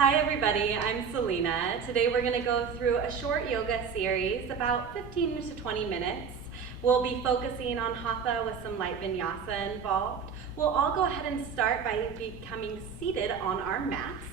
Hi everybody, I'm Celina. Today we're going to go through a short yoga series, about 15 to 20 minutes. We'll be focusing on hatha with some light vinyasa involved. We'll all go ahead and start by becoming seated on our mats.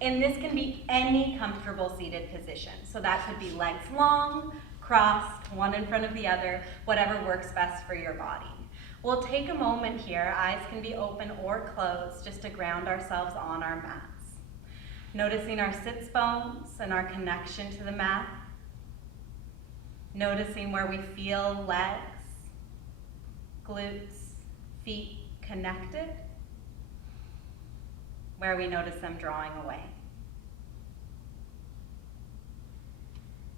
And this can be any comfortable seated position. So that could be legs long, crossed, one in front of the other, whatever works best for your body. We'll take a moment here, eyes can be open or closed, just to ground ourselves on our mats. Noticing our sits bones and our connection to the mat. Noticing where we feel legs, glutes, feet connected. Where we notice them drawing away.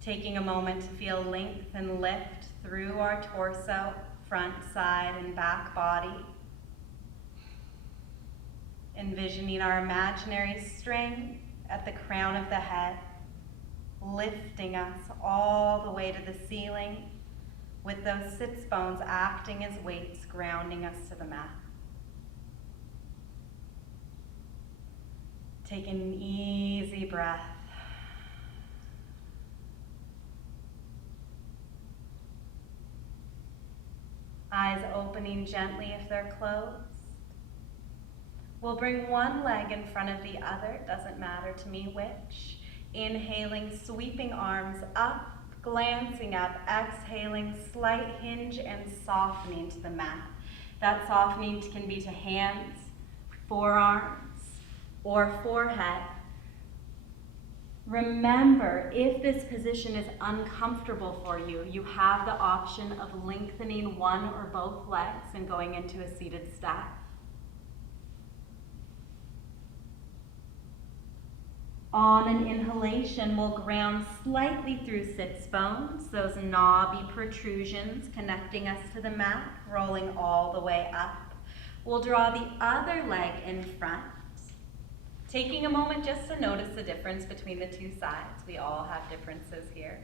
Taking a moment to feel length and lift through our torso, front, side, and back body. Envisioning our imaginary strength at the crown of the head, lifting us all the way to the ceiling, with those sits bones acting as weights, grounding us to the mat. Take an easy breath. Eyes opening gently if they're closed. We'll bring one leg in front of the other, doesn't matter to me which. Inhaling, sweeping arms up, glancing up, exhaling, slight hinge and softening to the mat. That softening can be to hands, forearms, or forehead. Remember, if this position is uncomfortable for you, you have the option of lengthening one or both legs and going into a seated stack. On an inhalation, we'll ground slightly through sits bones, those knobby protrusions connecting us to the mat, rolling all the way up. We'll draw the other leg in front. Taking a moment just to notice the difference between the two sides. We all have differences here.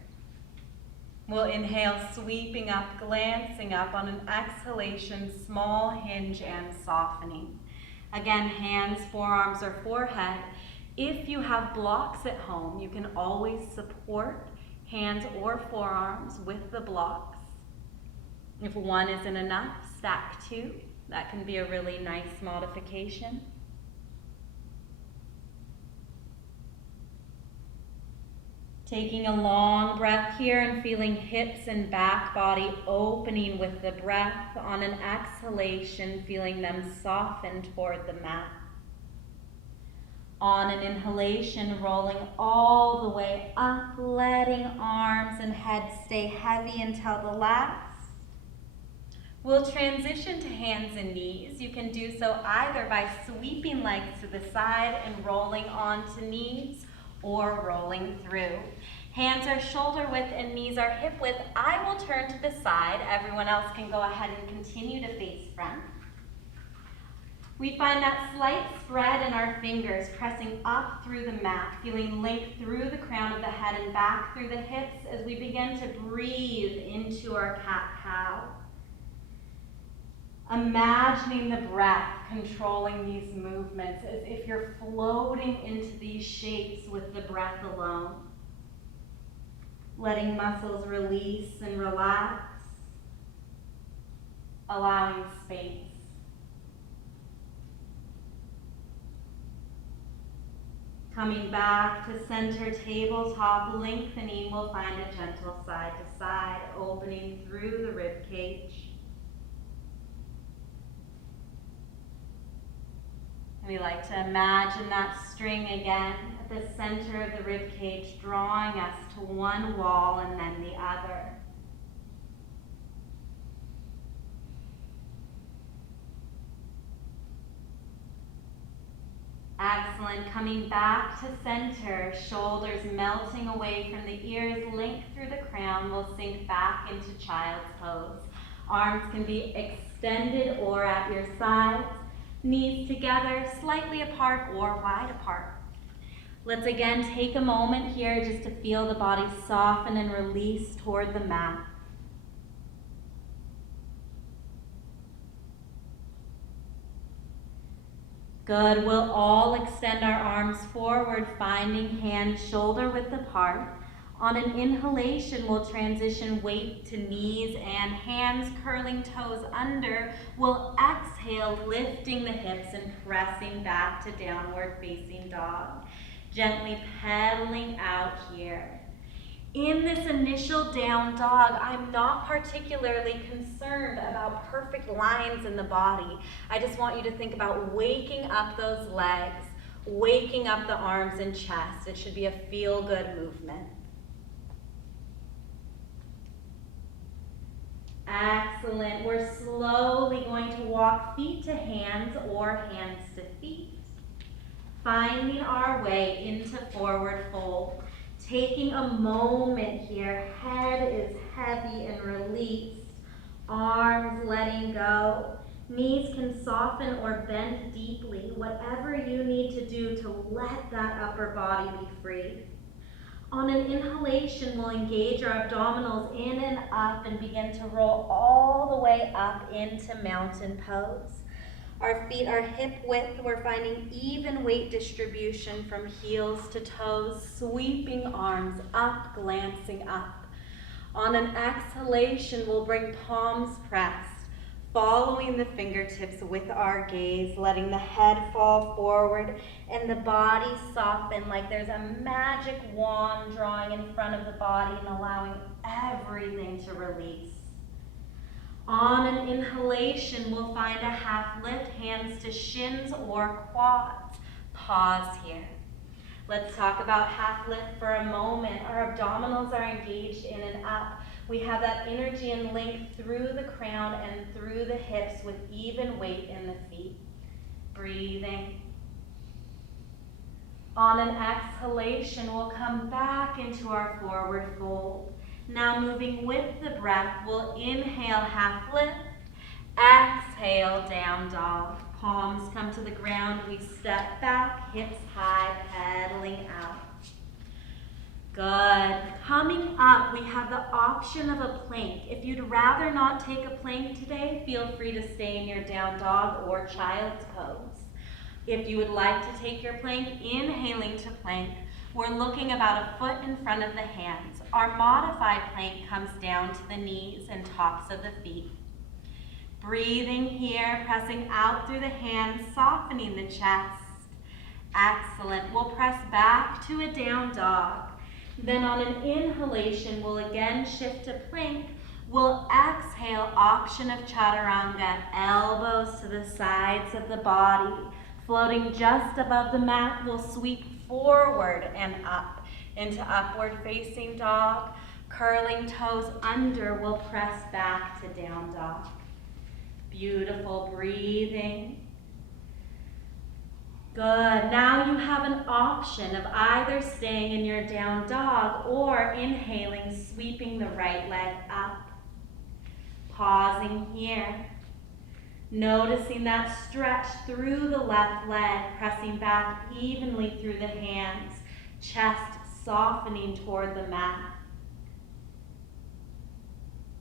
We'll inhale, sweeping up, glancing up. On an exhalation, small hinge and softening. Again, hands, forearms, or forehead. If you have blocks at home, you can always support hands or forearms with the blocks. If one isn't enough, stack two. That can be a really nice modification. Taking a long breath here and feeling hips and back body opening with the breath. On an exhalation, feeling them soften toward the mat. On an inhalation, rolling all the way up, letting arms and head stay heavy until the last. We'll transition to hands and knees. You can do so either by sweeping legs to the side and rolling onto knees, or rolling through. Hands are shoulder width and knees are hip width. I will turn to the side. Everyone else can go ahead and continue to face front. We find that slight spread in our fingers, pressing up through the mat, feeling length through the crown of the head and back through the hips as we begin to breathe into our cat-cow. Imagining the breath controlling these movements as if you're floating into these shapes with the breath alone. Letting muscles release and relax, allowing space. Coming back to center tabletop, lengthening, we'll find a gentle side to side, opening through the rib cage. We like to imagine that string again at the center of the rib cage, drawing us to one wall and then the other. Excellent. Coming back to center, shoulders melting away from the ears, length through the crown. We'll sink back into child's pose. Arms can be extended or at your sides. Knees together, slightly apart or wide apart. Let's again take a moment here just to feel the body soften and release toward the mat. Good. We'll all extend our arms forward, finding hands shoulder width apart. On an inhalation, we'll transition weight to knees and hands curling toes under. We'll exhale, lifting the hips and pressing back to downward facing dog. Gently pedaling out here. In this initial down dog, I'm not particularly concerned about perfect lines in the body. I just want you to think about waking up those legs, waking up the arms and chest. It should be a feel-good movement. Excellent. We're slowly going to walk feet to hands or hands to feet. Finding our way into forward fold. Taking a moment here. Head is heavy and released. Arms letting go. Knees can soften or bend deeply. Whatever you need to do to let that upper body be free. On an inhalation, we'll engage our abdominals in and up and begin to roll all the way up into mountain pose. Our feet are hip width. We're finding even weight distribution from heels to toes, sweeping arms up, glancing up. On an exhalation, we'll bring palms pressed, following the fingertips with our gaze, letting the head fall forward and the body soften like there's a magic wand drawing in front of the body and allowing everything to release. On an inhalation, we'll find a half lift, hands to shins or quads. Pause here. Let's talk about half lift for a moment. Our abdominals are engaged in and up. We have that energy and length through the crown and through the hips with even weight in the feet. Breathing. On an exhalation, we'll come back into our forward fold. Now moving with the breath, we'll inhale half lift, exhale down dog. Palms come to the ground, we step back, hips high, pedaling out. Good. Coming up, we have the option of a plank. If you'd rather not take a plank today, feel free to stay in your down dog or child's pose. If you would like to take your plank, inhaling to plank, we're looking about a foot in front of the hands. Our modified plank comes down to the knees and tops of the feet. Breathing here, pressing out through the hands, softening the chest. Excellent. We'll press back to a down dog. Then on an inhalation, we'll again shift to plank. We'll exhale, option of chaturanga, elbows to the sides of the body. Floating just above the mat, we'll sweep forward and up into upward facing dog. Curling toes under, we'll press back to down dog. Beautiful breathing. Good. Now you have an option of either staying in your down dog or inhaling, sweeping the right leg up. Pausing here. Noticing that stretch through the left leg, pressing back evenly through the hands, chest softening toward the mat.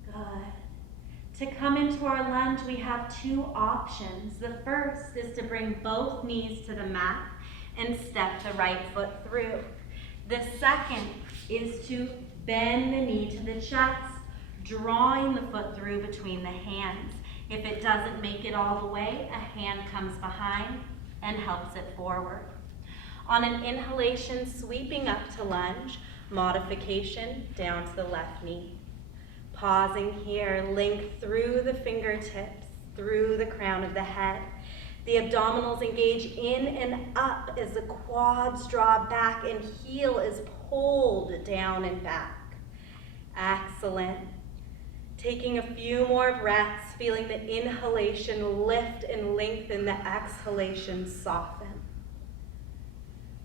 Good. To come into our lunge, we have two options. The first is to bring both knees to the mat and step the right foot through. The second is to bend the knee to the chest, drawing the foot through between the hands. If it doesn't make it all the way, a hand comes behind and helps it forward. On an inhalation, sweeping up to lunge, modification down to the left knee. Pausing here, length through the fingertips, through the crown of the head. The abdominals engage in and up as the quads draw back and heel is pulled down and back. Excellent. Taking a few more breaths, feeling the inhalation lift and lengthen, the exhalation soften.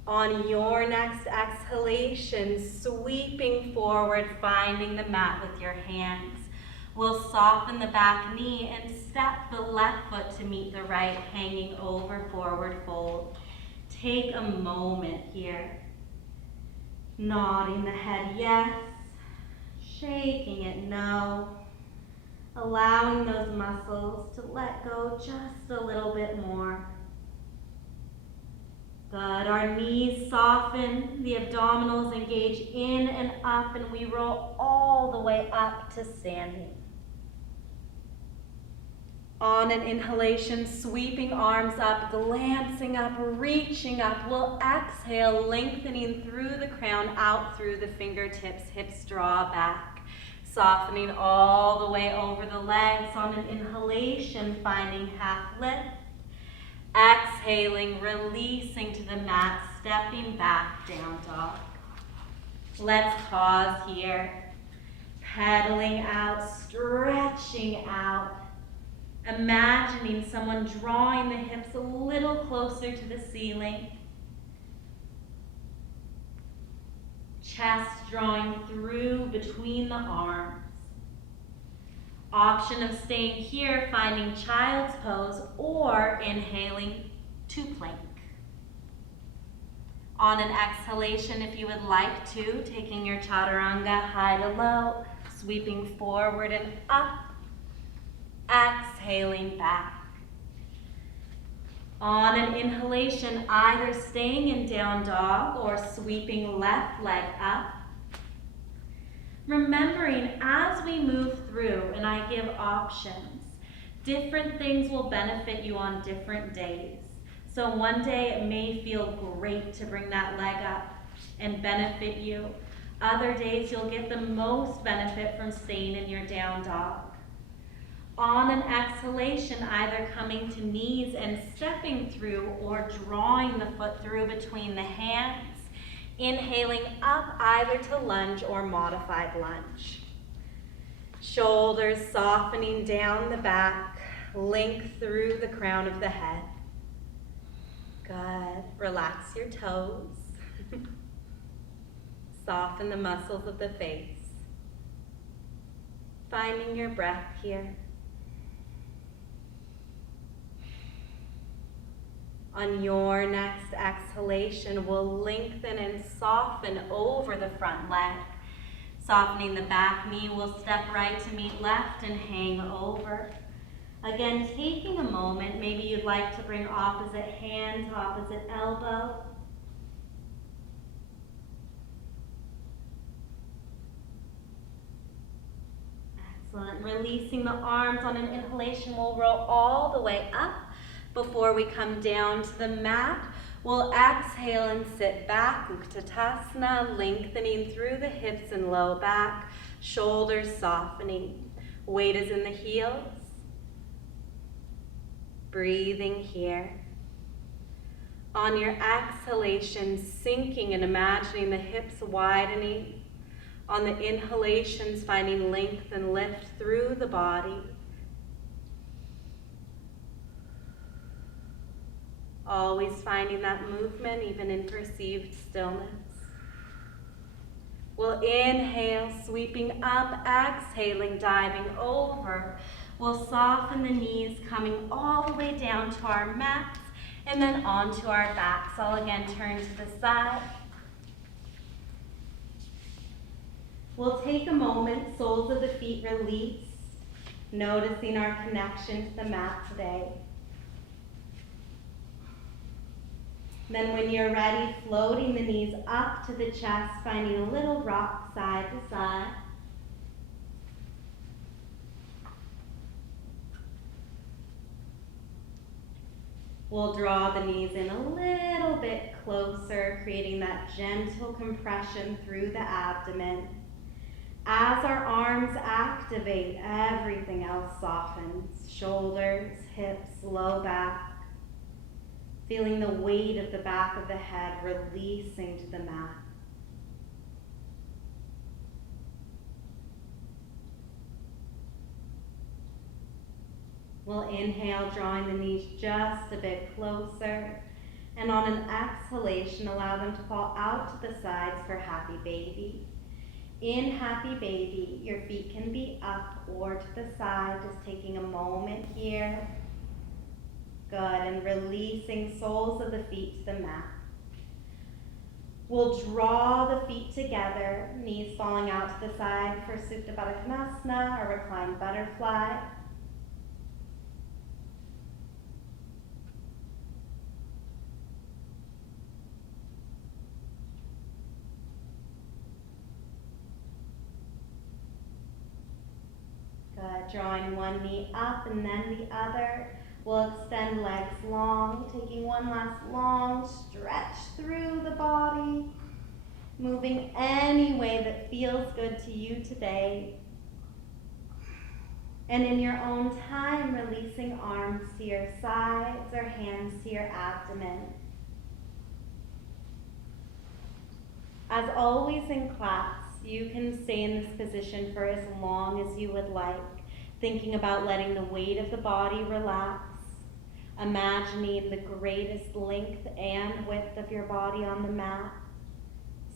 On your next exhalation, sweeping forward, finding the mat with your hands. We'll soften the back knee and step the left foot to meet the right, hanging over forward fold. Take a moment here. Nodding the head yes, shaking it no. Allowing those muscles to let go just a little bit more. the abdominals engage in and up, and we roll all the way up to standing. On an inhalation, sweeping arms up, glancing up, reaching up. We'll exhale, lengthening through the crown, out through the fingertips, hips draw back. Softening all the way over the legs. On an inhalation, finding half lift. Exhaling, releasing to the mat, stepping back, down dog. Let's pause here. Pedaling out, stretching out. Imagining someone drawing the hips a little closer to the ceiling. Chest drawing through between the arms. Option of staying here, finding child's pose, or inhaling to plank. On an exhalation, if you would like to, taking your chaturanga high to low, sweeping forward and up, exhaling back. On an inhalation, either staying in down dog or sweeping left leg up. Remembering as we move through, and I give options, different things will benefit you on different days. So one day it may feel great to bring that leg up and benefit you. Other days you'll get the most benefit from staying in your down dog. On an exhalation, either coming to knees and stepping through or drawing the foot through between the hands. Inhaling up either to lunge or modified lunge. Shoulders softening down the back, length through the crown of the head. Good. Relax your toes. Soften the muscles of the face. Finding your breath here. On your next exhalation, we'll lengthen and soften over the front leg. Softening the back knee, we'll step right to meet left and hang over. Again, taking a moment, maybe you'd like to bring opposite hand to opposite elbow. Excellent. Releasing the arms on an inhalation, we'll roll all the way up. Before we come down to the mat, we'll exhale and sit back, Utkatasana, lengthening through the hips and low back, shoulders softening. Weight is in the heels. Breathing here. On your exhalation, sinking and imagining the hips widening. On the inhalations, finding length and lift through the body. Always finding that movement, even in perceived stillness. We'll inhale, sweeping up, exhaling, diving over. We'll soften the knees, coming all the way down to our mats, and then onto our backs. I'll again turn to the side. We'll take a moment, soles of the feet release, noticing our connection to the mat today. Then when you're ready, floating the knees up to the chest, finding a little rock side to side. We'll draw the knees in a little bit closer, creating that gentle compression through the abdomen. As our arms activate, everything else softens. Shoulders, hips, low back. Feeling the weight of the back of the head releasing to the mat. We'll inhale, drawing the knees just a bit closer. And on an exhalation, allow them to fall out to the sides for happy baby. In happy baby, your feet can be up or to the side, just taking a moment here. Good, and releasing soles of the feet to the mat. We'll draw the feet together, knees falling out to the side for Supta Baddha Konasana or Reclined Butterfly. Good. Drawing one knee up and then the other. We'll extend legs long, taking one last long stretch through the body. Moving any way that feels good to you today. And in your own time, releasing arms to your sides or hands to your abdomen. As always in class, you can stay in this position for as long as you would like, thinking about letting the weight of the body relax, imagining the greatest length and width of your body on the mat,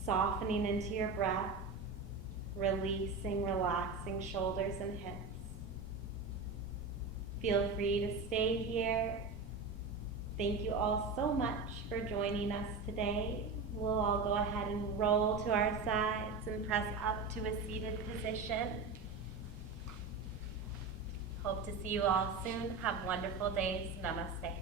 softening into your breath, releasing, relaxing shoulders and hips. Feel free to stay here. Thank you all so much for joining us today. We'll all go ahead and roll to our sides and press up to a seated position. Hope to see you all soon. Have wonderful days. Namaste.